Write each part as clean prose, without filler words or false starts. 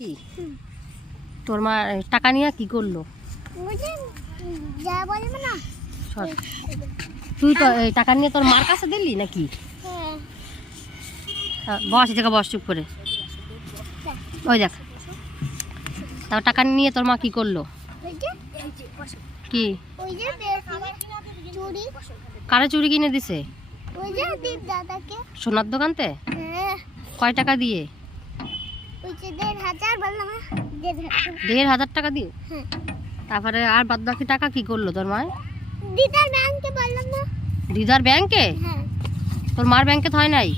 কি তোর মা টাকা নিয়ে কি করলো? তুই তো এই টাকা নিয়ে তোর মার কাছে দিলি নাকি? বস জায়গা বস চুপ করে। ওই দেখ, তাও টাকা নিয়ে তোর মা কি করলো? কি কারে চুরি কিনে দিছে? সোনার দোকানতে? কয় টাকা দিয়ে? 1,500 টাকা দিয়ে। তারপরে আর বাদ বাকি টাকা কি করলো তোর মা? দিদার ব্যাংকে? তোর মার ব্যাংকে থয় নাই,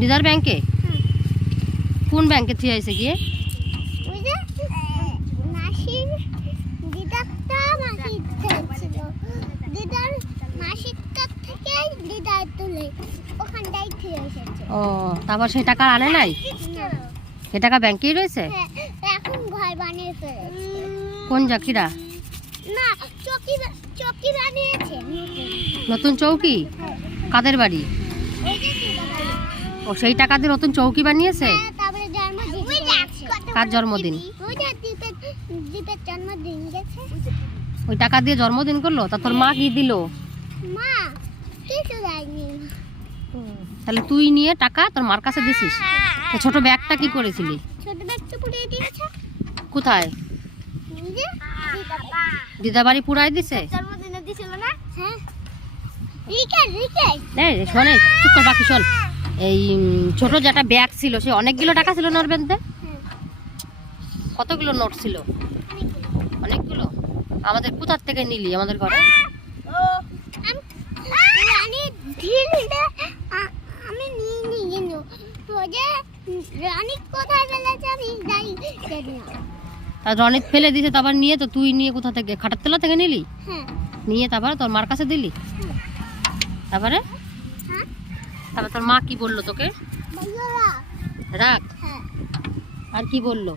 দিদার ব্যাংকে? কোন ব্যাংকে থুয়ে আইছে গিয়ে? ও, তারপর সেই টাকা আনে নাই? সে টাকা ব্যাংকেই রয়েছে? কোন জাকিরা? নতুন চৌকি? কাদের বাড়ি? ও, সেই টাকা দিয়ে নতুন চৌকি বানিয়েছে? কার জন্মদিন? ওই টাকা দিয়ে জন্মদিন করলো? তা তোর মা কি দিল? তাহলে তুই নিয়ে টাকা তোর মার কাছে দিছিস? ছোট ব্যাগটা কি করেছিলি? কোথায়? দিদা বাড়ি পুরাই দিছে? শোনে, চুপ কর, বাকি শোন। এই ছোট যেটা ব্যাগ ছিল সে অনেকগুলো টাকা ছিল না ওর ব্যাগতে? কতগুলো নোট ছিল? অনেকগুলো। আমাদের কোথার থেকে নিলি আমাদের ঘরে? রনিত ফেলে দিছে, তারপর নিয়ে তো তুই নিয়ে কোথা থেকে? খাটার তলা থেকে নিলি? নিয়ে তারপরে তোর মার কাছে দিলি? তারপরে তারপর তোর মা কি বললো তোকে? রাখ। আর কি বললো?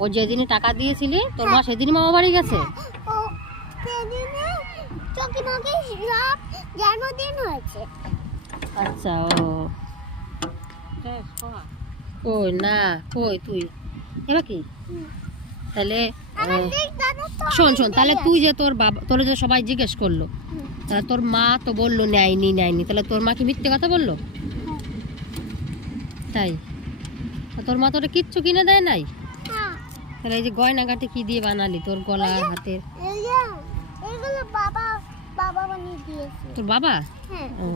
ও যেদিনে টাকা দিয়েছিলি তোর মা সেদিনই মামা বাড়ি গেছে? আচ্ছা। ও কই না, কই তুই এবার কি? তাহলে শোন শোন, তাহলে তুই যে তোর বাবা, তোর যে সবাই জিজ্ঞেস করলো, তাহলে তোর মা তো বললো নেয়নি নেয়নি, তাহলে তোর মা কি মিথ্যে কথা বললো? তাই? তোর মা তোরা কিচ্ছু কিনে দেয় নাই? তাহলে এই যে গয়নাগাটি কি দিয়ে বানালি তোর গলার হাতের? তোর বাবা? ও